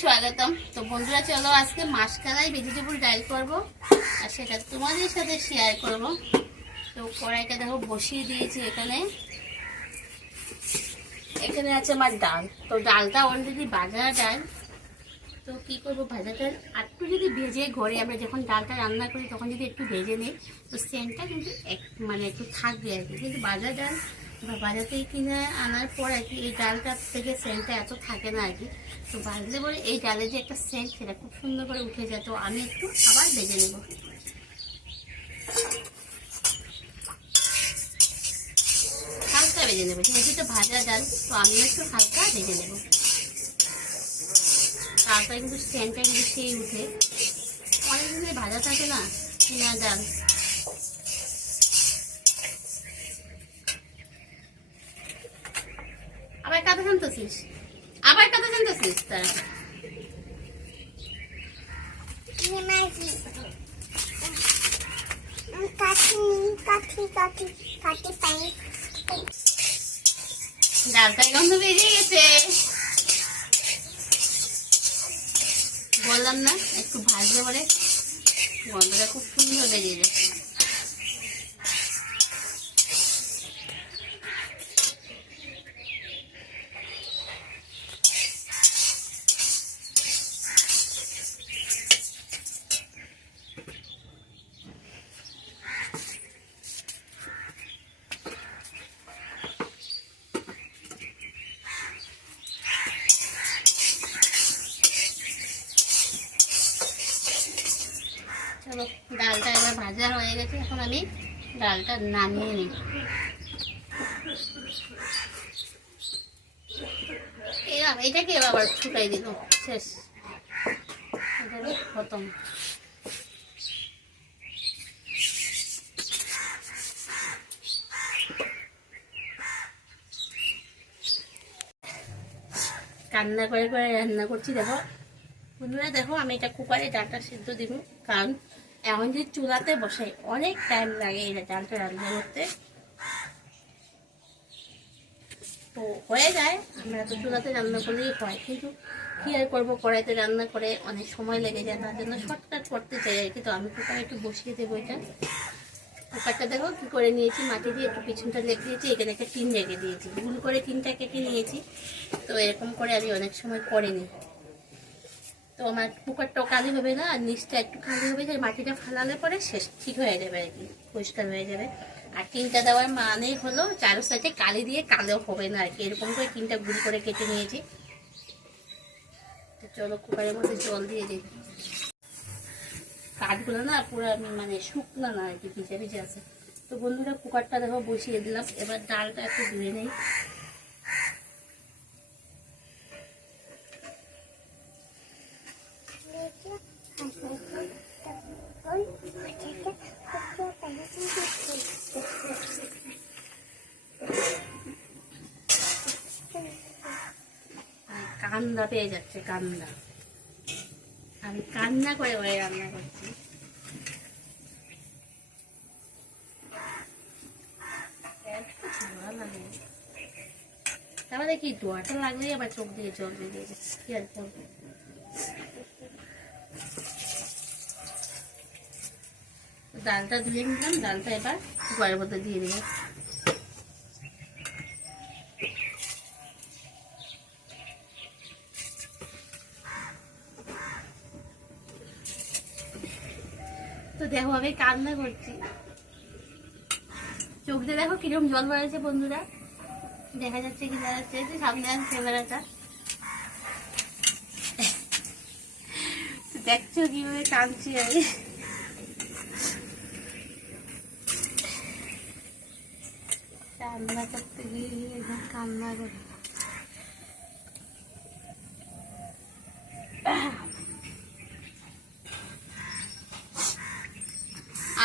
স্বাগতম। তো বন্ধুরা চলো আজকে মাসকালাই ভেজিটেবল ডাল করব আর সেটা তোমাদের সাথে শেয়ার করব। তো কড়াইটা দেখো বসিয়ে দিয়েছি। এখানে আছে আমার ডাল। তো ডালটা অলরেডি ভাজা ডাল। তো কি করব, ভাজা ডাল একটু যদি ভেজে ঘরে আমরা যখন ডালটা রান্না করি তখন যদি একটু ভেজে নিই তো সেন্টটা কিন্তু একটু থাকবে আর কি। কিন্তু ভাজা ডাল বা বাজার কিনে আনার পর আর কি এই ডালটা থেকে সেন্টটা এত থাকে না আর কি। তো ভাজলে পরে এই ডালের যে একটা সেন্ট সেটা খুব সুন্দর করে উঠে যায়। তো আমি একটু আবার ভেজে নেব, হালকা ভেজে নেবো, যেহেতু এটা ভাজা ডাল তো আমি একটু হালকা ভেজে নেব। তারপরে কিন্তু সেন্টটা কিন্তু সেই উঠে, অনেকদিন ধরে ভাজা থাকে না কিনা ডাল। আবার কথা জানতেছিস তার ডালটার গন্ধ বেরিয়ে গেছে। বললাম না একটু ভাজলে পরে গন্ধটা খুব সুন্দর বেরিয়ে যায়। চলো ডালটা এবার ভাজা হয়ে গেছে, এখন আমি ডালটা নামিয়ে নিই। এটাকে আবার ছুটাই দিল, শেষ, খতম। কান্না করে করে রান্না করছি। দেখো বন্ধুরা, দেখো আমি এটা কুকারে ডালটা সিদ্ধ দিব, কারণ এখন যে চুলাতে বসাই অনেক টাইম লাগে এটা ডালটা রান্না করতে। তো হয়ে যায়, আমরা তো চুলাতে রান্না করলেই হয়, কিন্তু কি আর করবো, কড়াইতে রান্না করে অনেক সময় লেগে যায়, তার জন্য শর্টকাট করতে চাই আর কি। তো আমি কুকারে একটু বসিয়ে দেবো। এটা কুকারটা দেখো কি করে নিয়েছি, মাটি দিয়ে একটু পিছনটা লেগে দিয়েছি, এখানে একটা টিন রেখে দিয়েছি, ভুল করে টিনটা কেটে নিয়েছি। তো এরকম করে আমি অনেক সময় করিনি। তো আমার কুকারটাও কালি হবে না আর নিচটা একটু খালি হবে, যে মাটিটা ফালালে পরে শেষ ঠিক হয়ে যাবে আর কি, পরিষ্কার হয়ে যাবে। আর টিনটা দেওয়ার মানে হলো চারো সাইডে কালি দিয়ে কালো হবে না আর কি, এরকম করে টিনটা গুল করে কেটে নিয়েছি। তো চলো কুকারের মধ্যে জল দিয়ে দিই। কাঠগুলো না পুরো শুকনো না আর কি, ভিজে ভিজে আছে। তো বন্ধুরা কুকারটা দেখো বসিয়ে দিলাম, এবার ডালটা একটু ধুয়ে নেই। কান্না পেয়ে যাচ্ছে, কান্না, আমি কান্না করে করে রান্না করছি। তাহলে কি ধোয়াটা লাগলে আবার চোখ দিয়ে জল বেরিয়ে যাচ্ছে, কি আর করবো। ডালটা ধুয়ে নিলাম, ডালটা এবার কুকারের মধ্যে দিয়ে দেবো। তো দেখো আমি কান্না করছি, চোখ দিয়ে দেখো কিরকম জল বেড়েছে বন্ধুরা, দেখা যাচ্ছে কি যাচ্ছে, সামনে আছে ক্যামেরাটা, দেখছো কিভাবে কাঁদছি আমি। রান্না করতে গিয়ে কান্না করে।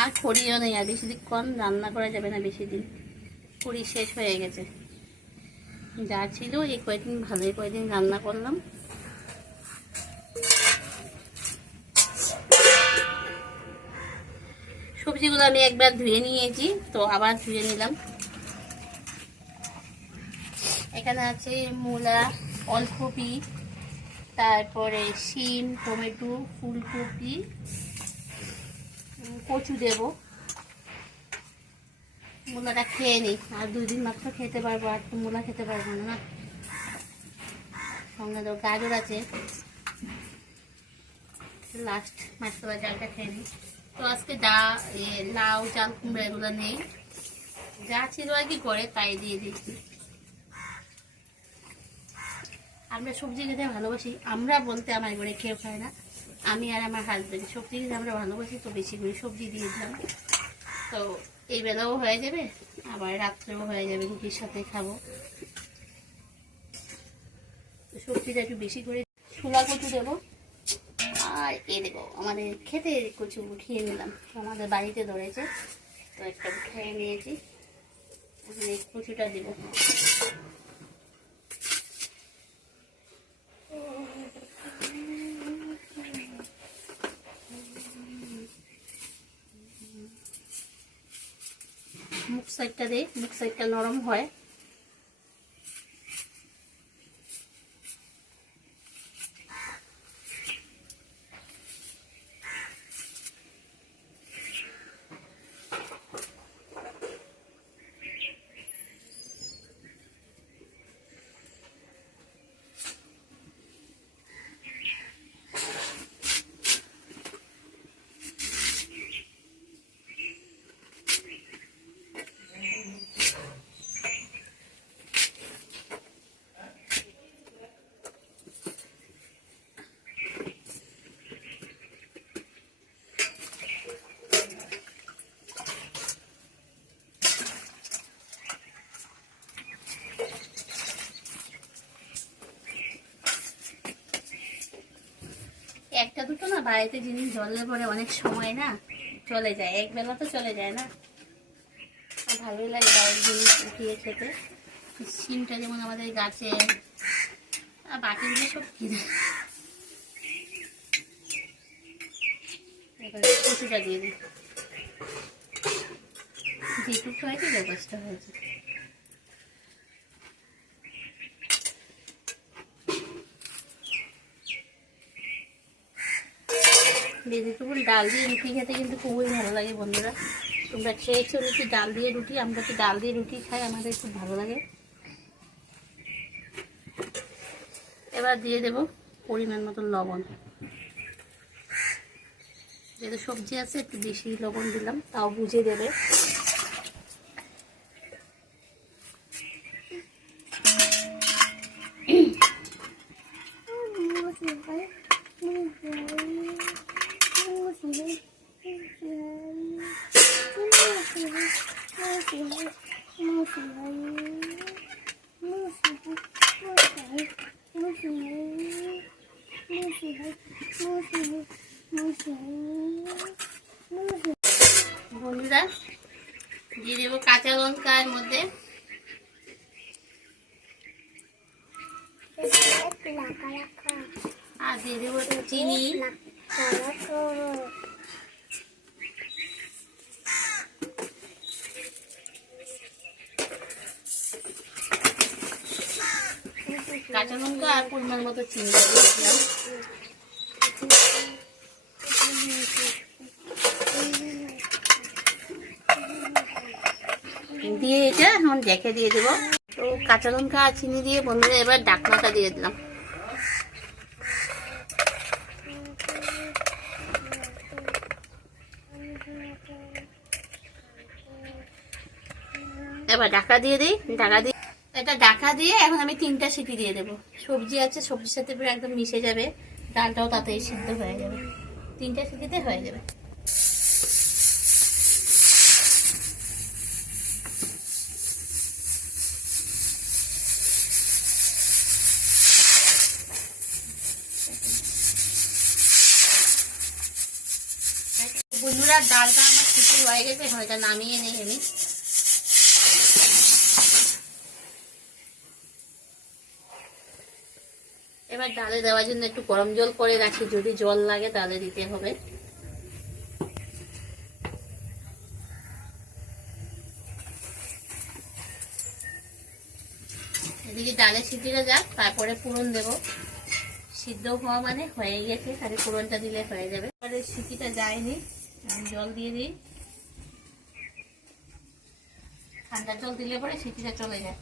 আর খড়িও নেই, আর বেশি দিন কম রান্না করা যাবে না, বেশি দিন খড়ি শেষ হয়ে গেছে। যা ছিল এই কয়েকদিন ভালোই কয়েকদিন রান্না করলাম। সবজিগুলো আমি একবার ধুয়ে নিয়েছি, তো আবার ধুয়ে নিলাম। এখানে আছে মূলা, ওলকপি, তারপরে শিম, টমেটো, ফুলকপি, কচু দেব। মূলাটা খেয়ে নিই, আর 2 দিন মাত্র খেতে পারবো, আর তো মূলা খেতে পারবো না। সঙ্গে তো গাজর আছে, লাস্ট মাছটা ডালটা খেয়ে নিই। তো আজকে লাউ, চাল কুমড়া এগুলো নেই, যা ছিল আর কি করে তাই দিয়ে দিচ্ছি। আমরা সবজি খেতে ভালোবাসি, আমরা বলতে আমার ঘরে কেউ খায় না, আমি আর আমার হাজব্যান্ড সবজি খেতে আমরা ভালোবাসি, তো বেশি করে সবজি দিয়ে দিলাম। তো এই বেলাও হয়ে যাবে, আবার রাত্রেও হয়ে যাবে, রুটির সাথে খাবো। সবজিটা একটু বেশি করে ছোলা কচু দেবো, আর দেবো আমাদের খেতে কচু উঠিয়ে নিলাম, আমাদের বাড়িতে ধরেছে, তো একটা উঠিয়ে নিয়েছি, এই কচুটা দেবো। মুখ সাইডটা দিই, মুখ সাইডটা নরম হয়। একটা দুটো না বাড়িতে জিনিস জলের পরে অনেক সময় না চলে যায়, এক বেলা তো চলে যায় না, ভালোই লাগে বাইরের জিনিস উঠিয়ে খেতে। সিমটা যেমন আমাদের গাছে, আর বাকিগুলো সব কিনে। এবারে কচুটা দিয়ে দিই, যেটুকু হয়েছে যথেষ্ট হয়েছে। ভেজিটেবল ডাল দিয়ে রুটি খেতে কিন্তু খুবই ভালো লাগে বন্ধুরা। তোমরা খেয়েছো রুটি, ডাল দিয়ে রুটি? আমরা তো ডাল দিয়ে রুটি খাই, আমাদের খুব ভালো লাগে। এবার দিয়ে দেব পরিমাণ মতো লবণ, যেহেতু সবজি আছে একটু বেশি লবণ দিলাম, তাও বুঝে দেবে। বন্ধুরা দিয়ে দেবো কাঁচা লঙ্কার মধ্যে, আর দিয়ে দেবো চিনি, কাঁচা লঙ্কা আর পরিমাণ মতো চিনি দিয়েছিলাম। দিয়ে এটা এখন ঢেকে দিয়ে দেবো। তো কাঁচা লঙ্কা আর চিনি দিয়ে বন্ধুরা এবার ঢাকনাটা দিয়ে দিলাম। এবার ঢাকা দিয়ে দিই, এটা ঢাকা দিয়ে এখন আমি 3টা সিটি দিয়ে দেবো। সবজি আছে, সবজির সাথে পুরো একদম মিশে যাবে, ডালটাও তাতেই সিদ্ধ হয়ে যাবে, 3টা সিটিতে হয়ে যাবে। বন্ধুরা ডালটা আমার সিদ্ধ হয়ে গেছে, এখন এটা নামিয়ে নেই আমি। এবার ডালে দেওয়ার জন্য একটু গরম জল করে রাখি, যদি জল লাগে তাহলে দিতে হবে। এদিকে ডালের সিটিটা যাক, তারপরে ফোড়ন দেব। সিদ্ধ হওয়া মানে হয়ে গেছে, খালি ফোড়নটা দিলে হয়ে যাবে। এবারে সিটিটা যায়নি, আমি জল দিয়ে দিই। ঠান্ডা জল দিলে পরে সিটিটা চলে যায়।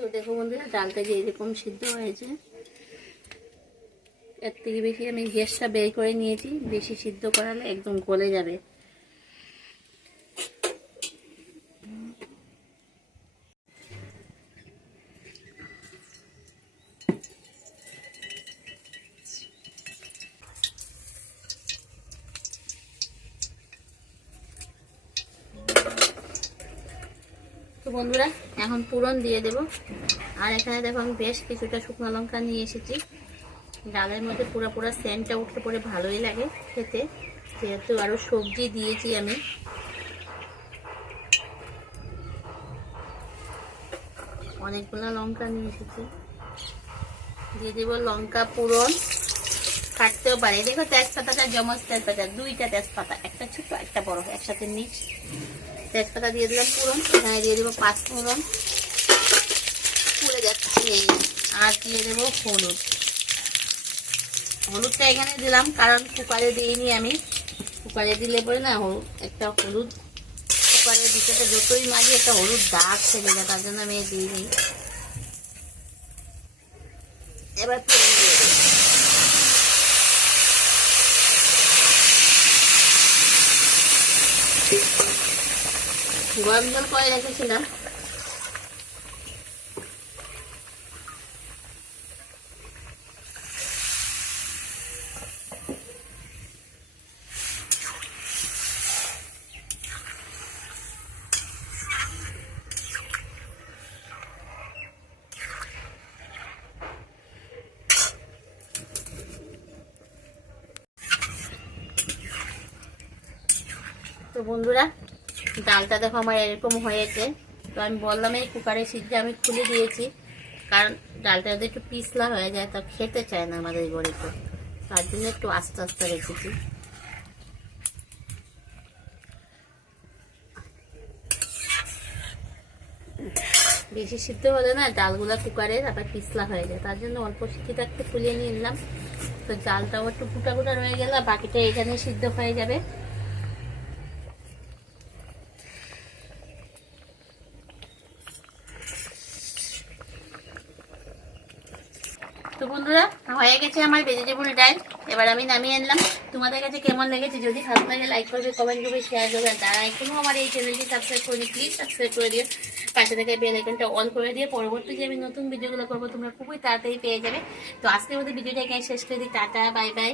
তো দেখো বন্ধুরা, ডালটা যে এরকম সিদ্ধ হয়েছে, এর থেকে বেশি আমি গ্যাসটা বের করে নিয়েছি, বেশি সিদ্ধ করালে একদম গলে যাবে। তো বন্ধুরা, এখন পুরন দিয়ে দেব। আর এখানে দেখো আমি বেশ কিছুটা শুকনো লঙ্কা নিয়ে এসেছি। ডালের মধ্যে পুরো পুরো সেন্টটা উঠলে পরে ভালোই লাগে খেতে, যেহেতু আরো সবজি দিয়েছি আমি। অনেকগুলো লঙ্কা নিয়ে এসেছি, দিয়ে দেবো লঙ্কা পুরন। কাটতেও পারে, দেখো তেজপাতাটা জমজ তেজপাতা, দুইটা তেজপাতা, একটা ছোট একটা বড় একসাথে মিক্স। তেজপাতা দিয়ে দিলাম পুরন, এখানে দিয়ে দেবো 5 ফোড়ন, পুড়ে যাচ্ছে। আর দিয়ে দেবো হলুদ। হলুদটা এখানে দিলাম কারণ কুকারে দিইনি আমি। কুকারে দিলে পরে না একটা হলুদ, কুকারের ভিতরে যতই মাঝে একটা হলুদ দাগ থেকে যায়, তার জন্য আমি দিইনি। এবার পুরন দিয়ে দেবো। গরম জল করে রেখেছিলাম। তো বন্ধুরা, ডালটা দেখো আমার এরকম হয়েছে। তো আমি বললাম এই কুকারের সিদ্ধ আমি খুলে দিয়েছি, কারণ ডালটা যদি একটু পিছলা হয়ে যায় তা খেতে চায় না আমাদের ঘরে, তো তার জন্য একটু আস্তে আস্তে রেখেছি। বেশি সিদ্ধ হলে না ডালগুলা কুকারে আবার পিছলা হয়ে যায়, তার জন্য অল্প সিদ্ধিটা একটু ফুলিয়ে নিয়ে নিলাম। তো ডালটাও একটু গোটা গোটা রয়ে গেল, বাকিটা এখানে সিদ্ধ হয়ে যাবে। তো বন্ধুরা, হয়ে গেছে আমার ভেজিটেবল ডাল। এবার আমি নামিয়ে আনলাম। তোমাদের কাছে কেমন লেগেছে যদি ভালো লাগে লাইক করবে, কমেন্ট করবে, শেয়ার করবে। যারা এখনো আমার এই চ্যানেলটি সাবস্ক্রাইব করেনি প্লিজ সাবস্ক্রাইব করে দিও, পাশে থেকে বেল আইকনটা অন করে দিয়ে পরবর্তী যে আমি নতুন ভিডিওগুলো করবো তোমরা খুবই তাড়াতাড়ি পেয়ে যাবে। তো আজকের মধ্যে ভিডিওটা এখানে শেষ করে দিই। Tata, bye bye.